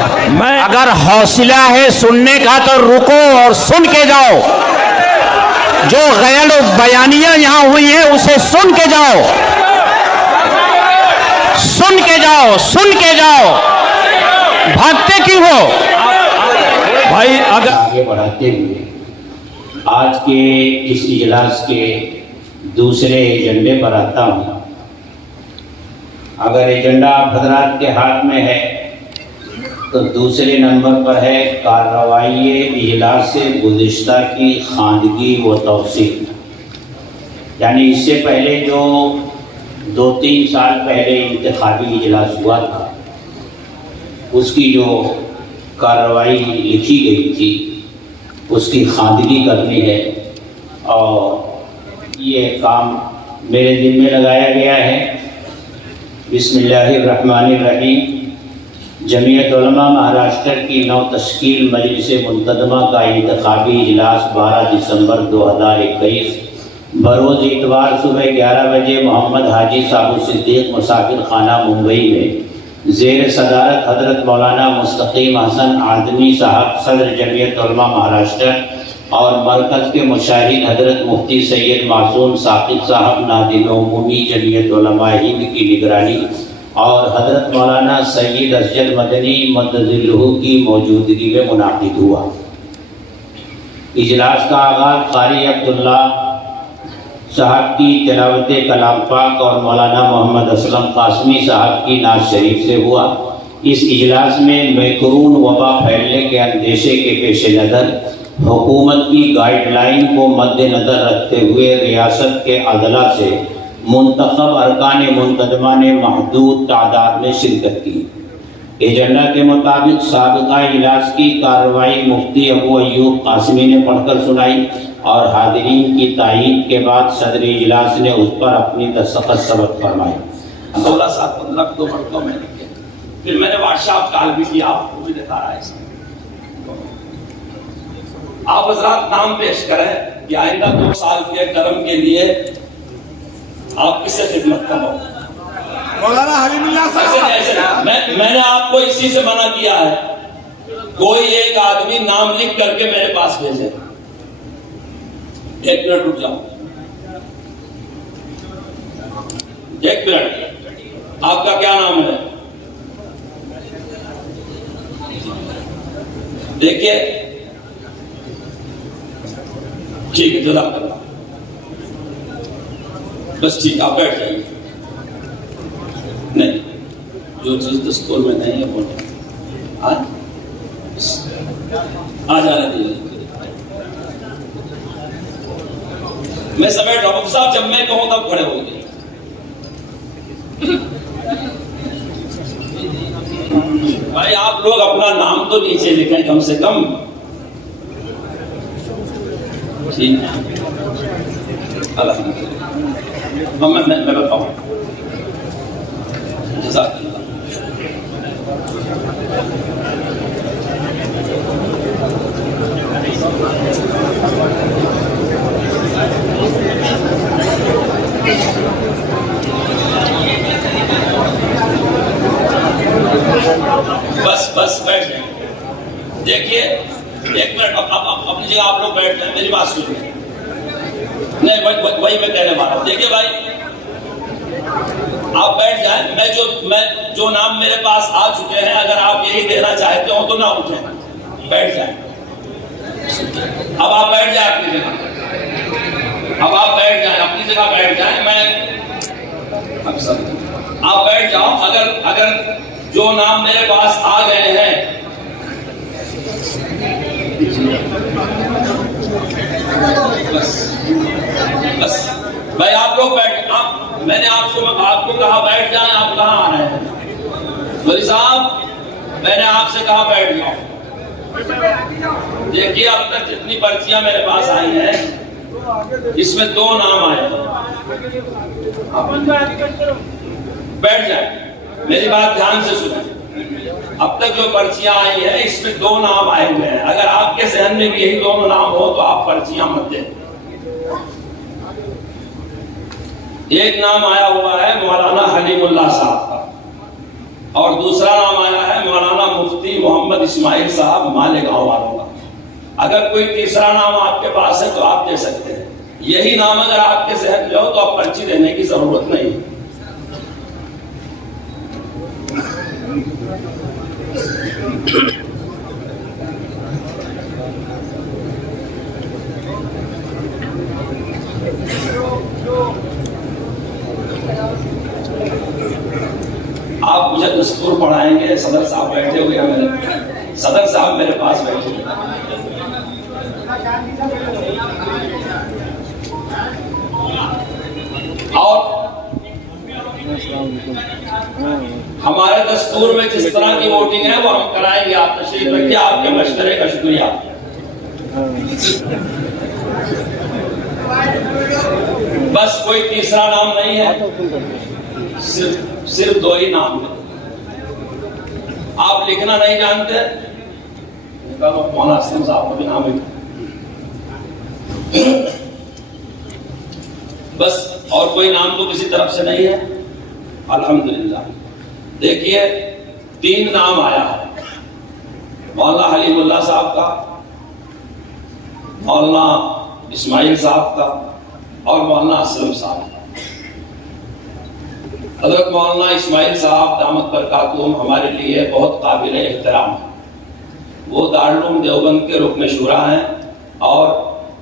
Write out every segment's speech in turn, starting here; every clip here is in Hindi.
अगर हौसला है सुनने का तो रुको और सुन के जाओ। जो गैर बयानियां यहां हुई है उसे सुन के जाओ, सुन के जाओ, सुन के जाओ। भागते क्यों हो भाई? अगर आगे बढ़ाते हुए आज के इस इजलास के दूसरे एजेंडे पर आता हूँ। अगर एजेंडा आप हजरात के हाथ में है तो दूसरे नंबर पर है कार्रवाई इजलास से गुज़िश्ता की खानगी व तौसीक। यानी इससे पहले जो 2-3 साल पहले इंतखाबी इजलास हुआ था उसकी जो कार्रवाई लिखी गई थी उसकी खानगी करनी है और ये काम मेरे जिम्मे लगाया गया है। बिस्मिल्लाहिर्रहमानिर्रहीम। जमीयत उलमा महाराष्ट्र की नौ तश्कील मजलिस मुंतज़मा का इंतखाबी इजलास 12 दिसंबर 2021 बरोज़ इतवार सुबह 11 बजे मोहम्मद हाजी साबु सिद्दीक़ मुसाफिर खाना मुंबई में ज़ेर सदारत हज़रत मौलाना मुस्तकीम हसन आदमी साहब सदर जमीयत उलमा महाराष्ट्र और मरकज़ के मुशाहिद हज़रत मुफ्ती सैयद मासूम साकिब साहब नादिम उमूमी जमीयत उलमा हिंद की निगरानी और हज़रत मौलाना सैयद असजद मदनी मद्दज़िल्लहु की मौजूदगी में मुनाक़िद हुआ। इजलास का आगाज़ क़ारी अब्दुल्ला साहब की तिलावत कलाम पाक और मौलाना मोहम्मद असलम कासमी साहब की नाज शरीफ से हुआ। इस इजलास में मैकरून वबा फैलने के अंदेशे के पेश नज़र हुकूमत की गाइडलाइन को मद्देनज़र रखते हुए रियासत के अदला से मुंतखब अरकान मुंतज़मा ने महदूद तादाद में शिरकत की। एजेंडा के मुताबिक साबिक़ा इजलास की कार्रवाई मुफ्ती अबू अय्यूब कासमी ने पढ़कर सुनाई और हाज़रीन की तायीद के बाद सदर इजलास ने उस पर अपनी दस्तखत सबक फरमाई। 16-7-15 दो मरतबा मैंने किया, फिर मैंने व्हाट्सएप कॉल भी किया, आपको भी दिखा रहा है। आप हजरात नाम पेश करें कि आइंदा 2 साल के कर्म के लिए आप किससे खिदमत करो। मौलाना हलीमुल्लाह साहब, मैंने आपको इसी से मना किया है, कोई एक आदमी नाम लिख करके मेरे पास भेजे। 1 मिनट रुक जाओ, 1 मिनट। आपका क्या नाम है? देखिए, ठीक है, जज़ाकल्लाह। बस ठीक, आप बैठ जाइए। नहीं, जो चीज दस्तूर में नहीं है वो आ जाने दीजिए। मैं समेट रहा हूं साहब, जब मैं कहूं तब खड़े हो गए। भाई आप लोग अपना नाम तो नीचे लिखें कम से कम। ठीक है, मैं बताऊं। बस बैठ जाए। देखिए, 1 मिनट, अपनी जगह आप लोग बैठ जाए, मेरी बात सुनिए। नहीं, वही मैं कहने वाला हूं। देखिए भाई, आप बैठ जाएं। मैं जो नाम मेरे पास आ चुके हैं, अगर आप यही देना चाहते हो तो ना उठें, बैठ जाएं। अब आप बैठ जाएं अपनी जगह। अब आप बैठ जाएं अपनी जगह, बैठ जाएं। आप बैठ जाओ। अगर जो नाम मेरे पास आ गए हैं, बस भाई आप लोग बैठ। मैंने आपको कहा बैठ जाएं, आप कहाँ आ रहे हैं? मौलवी साहब, मैंने आपसे कहा बैठ जाओ। देखिए, अब तक जितनी पर्चियां मेरे पास आई हैं इसमें 2 नाम आए। बैठ जाए, मेरी बात ध्यान से सुनिए। अब तक जो पर्चियां आई है इसमें 2 नाम आए हुए हैं। अगर आपके जहन में भी यही 2 नाम हो तो आप पर्चियां मत दें। एक नाम आया हुआ है मौलाना हलीमुल्लाह साहब का और दूसरा नाम आया है मौलाना मुफ्ती मोहम्मद मोहम्मद इस्माइल साहब मालेगांव वालों का। अगर कोई तीसरा नाम आपके पास है तो आप दे सकते हैं। यही नाम अगर आपके जहन में हो तो आप पर्ची देने की जरूरत नहीं है। आप मुझे दस्तूर पढ़ाएंगे। सदर साहब बैठे हुए हैं, सदर साहब मेरे पास बैठे हुए। और हमारे दस्तूर में जिस तरह की वोटिंग है वो हम कराएंगे। आप तशरीफ रखिए, आपके मशवरे का शुक्रिया। बस कोई तीसरा नाम नहीं है, सिर्फ दो ही नाम है। आप लिखना नहीं जानते, मौलाना असलम साहब का भी नाम है बस, और कोई नाम तो किसी तरफ से नहीं है। अल्हम्दुलिल्लाह। देखिए 3 नाम आया है, मौलाना हलीमुल्लाह साहब का, मौलाना इस्माइल साहब का और मौलाना असलम साहब का। हजरत मौलाना इस्माइल साहब दामत बरकातुहुम हमारे लिए बहुत काबिल एहतराम है। वो दारुल देवबंद के रुकन शुरा हैं और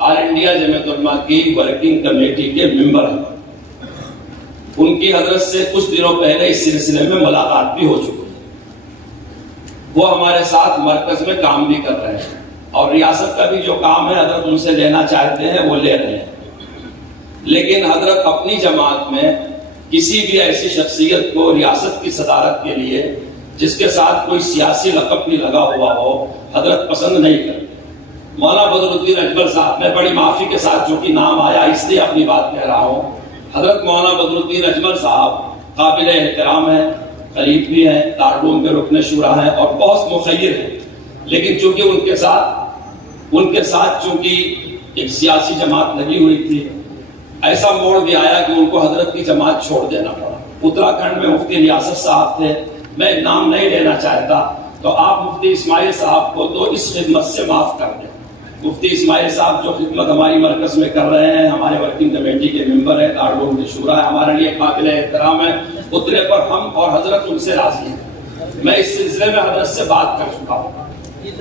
ऑल इंडिया जमीयत उलमा की वर्किंग कमेटी के मेंबर हैं। उनकी हजरत से कुछ दिनों पहले इस सिलसिले में मुलाकात भी हो चुकी है। वो हमारे साथ मरकज में काम भी कर रहे हैं और रियासत का भी जो काम है हजरत उनसे लेना चाहते हैं वो ले रहे हैं। लेकिन हजरत अपनी जमात में किसी भी ऐसी शख्सियत को रियासत की सदारत के लिए जिसके साथ कोई सियासी लकब भी लगा हुआ हो, हजरत पसंद नहीं करते। मौलाना बदरुद्दीन अजमल साहब, मैं बड़ी माफी के साथ जो कि नाम आया इसलिए अपनी बात कह रहा हूँ, हजरत मौलाना बदरुद्दीन अजमल साहब काबिल एहतराम है, करीब भी हैं, दारुल के रुकन शुरा हैं और बहुत मुखय्यर हैं। लेकिन चूंकि उनके साथ चूंकि एक सियासी जमात लगी हुई थी, ऐसा मोड़ भी आया कि उनको हजरत की जमात छोड़ देना पड़ा। उत्तराखंड में मुफ्ती रियासत साहब थे, मैं नाम नहीं लेना चाहता, तो आप मुफ्ती इस्माइल साहब को तो इस खिदमत से माफ कर दें। मुफ्ती इस्माइल साहब जो खिदमत हमारी मरकज में कर रहे हैं, हमारे वर्किंग कमेटी के मेंबर है, दारुल शुरा है, हमारे लिए काबिल एहतराम है, उतने पर हम और हजरत उनसे राजी हैं। मैं इस सिलसिले में हजरत से बात कर चुका हूँ।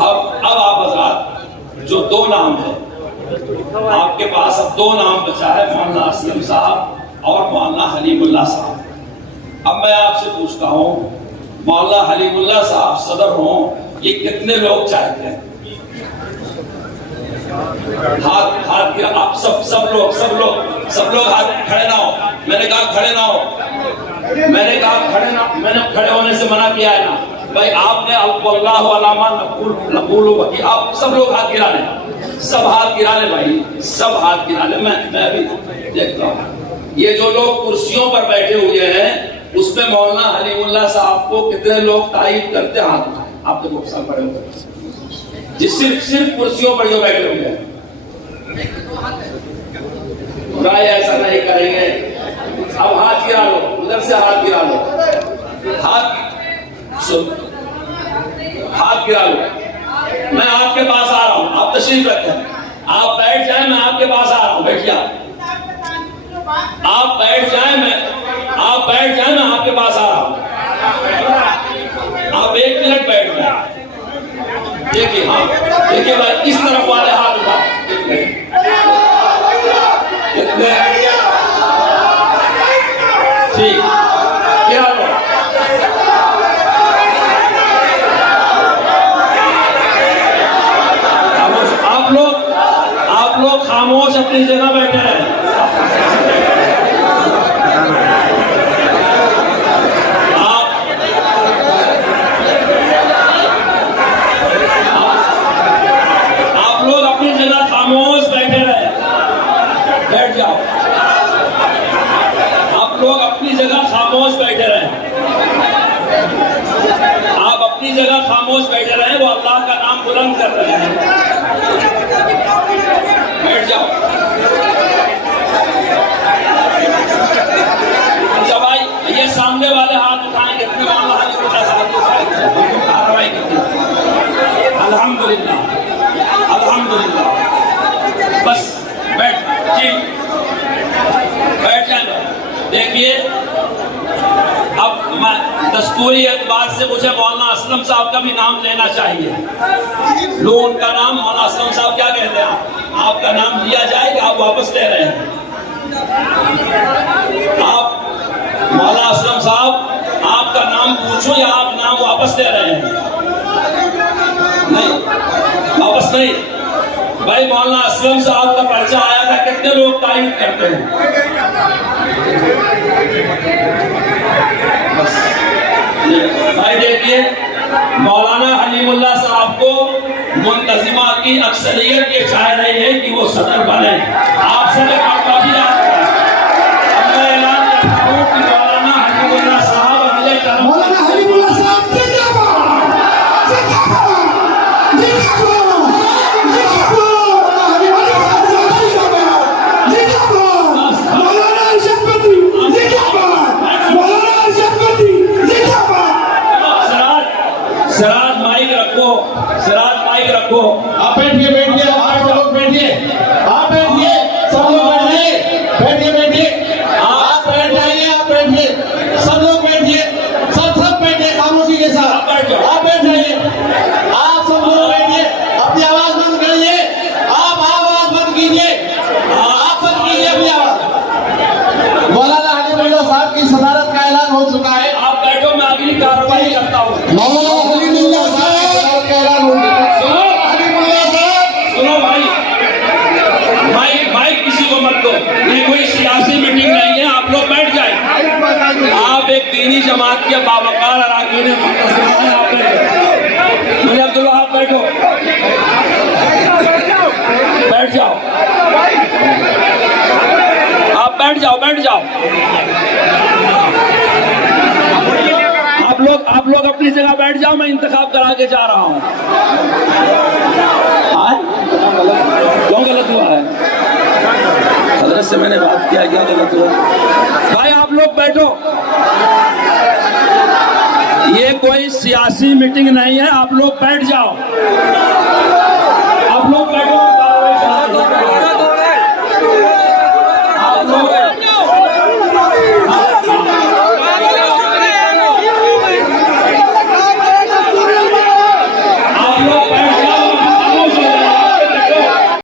अब आप हजरत जो 2 नाम है आपके पास, अब 2 नाम बचा है, मौलाना असलम साहब और मौलाना हलीमुल्लाह साहब। अब मैं आपसे पूछता हूँ, मौलाना हलीमुल्लाह साहब सदर हों, ये कितने लोग चाहते हैं? हाथ गिरा। आप सब लोग हाथ खड़े ना हो। मैंने कहा खड़े ना हो, मैंने कहा खड़े ना, मैंने खड़े होने से मना किया है ना भाई। आपने अल्लाहु अलामा नक़ूल, आप सब लोग हाथ गिरा लें, सब हाथ गिरा ले भाई, सब हाथ गिरा ले। मैं अभी देखता हूँ ये जो लोग कुर्सियों पर बैठे हुए हैं उसमें मौलाना हलीमुल्लाह साहब को कितने लोग तारीफ करते हैं, हाथ उठाएं। आप देखो सब खड़े हुए जिस सिर्फ कुर्सियों पर जो बैठे हुए हैं, राय ऐसा नहीं करेंगे। अब हाथ गिरा लो, उधर से हाथ गिरा लो, हाथ गिरा लो। मैं आपके पास आ रहा हूं, आप तशरीफ रखें, आप बैठ जाएं, मैं आपके पास आ रहा हूं, बैठिए। आप बैठ जाएं, मैं आपके पास आ रहा हूं। आप 1 मिनट बैठ जाएं। देखिए, हाँ देखिए भाई, इस तरफ वाले हाथ उठा, कितने ठीक क्या लो। आप लोग खामोश अपनी जगह बैठे हैं। आप लोग अपनी जगह खामोश बैठे रहे, बैठ जाओ। आप लोग अपनी जगह खामोश बैठे रहे, आप अपनी जगह खामोश बैठे रहे, वो अल्लाह का नाम बुलंद कर रहे हैं। बैठ जाओ। अच्छा भाई, ये सामने वाले हाथ उठाएं, कितने मामला कार्रवाई करते हैं। दस्तूरी एतबार से मुझे मौलाना असलम साहब का भी नाम लेना चाहिए। लो उनका नाम। मौलाना असलम साहब क्या कहते हैं? आपका नाम लिया जाए कि आप वापस ले रहे हैं? आप मौलाना असलम साहब आपका नाम पूछो या आप नाम वापस ले रहे हैं? नहीं, वापस नहीं। भाई मौलाना असलम साहब का पर्चा आया था, कितने लोग तारीफ करते हैं? बस भाई देखिए, मौलाना हलीमुल्लाह साहब को मुंतजिमा की अक्सरियत ये चाह रही है कि वो सदर बने। आप सदर अब मैं ऐलान करता हूँ कि मौलाना हलीमुल्लाह साहब अगले टर्म मौलाना हलीमुल्लाह साहब जिंदाबाद, जिंदाबाद, जिंदाबाद, जिंदाबाद, मौलाना अशरफी जिंदाबाद, मौलाना अशरफी जिंदाबाद। सिराज माइक रखो, सिराज माइक रखो। आप बैठिए, बैठिए, आप लोग बैठिए, आप बैठिए, सब लोग बैठिए, बैठिए, बैठिए, आप बैठ जाइए, आप बैठिए, सब लोग बैठिए, सब बैठिए खामोशी के साथ, आप बैठ जाइए, आप सब लोग बैठिए, अपनी आवाज बंद करिए, आप आवाज बंद कीजिए, आप बंद कीजिए अपनी आवाज। मौलाना हलीमुल्लाह साहब की सदारत का ऐलान हो चुका है। आप बैठो, मैं अगली कार्रवाई करता हूँ। मौलाना हलीमुल्लाह साहब की सदारत का ऐलान हो चुका है। सुनो भाई, माइक माइक किसी को मत दो। ये कोई सियासी मीटिंग नहीं है, आप लोग बैठ जाए। आप एक दीनी जमात के बावकार अरकान मुंतज़िमा हैं, आप बैठो। मुझे अब्दुल्ला, आप बैठो, बैठ जाओ, आप बैठ जाओ, बैठ जाओ। आप लोग अपनी जगह बैठ जाओ, मैं इंतखाब करा के जा रहा हूं। क्यों गलत हुआ है? हजरत से मैंने बात किया, क्या गलत हुआ? भाई आप लोग बैठो, ये कोई सियासी मीटिंग नहीं है, आप लोग बैठ जाओ।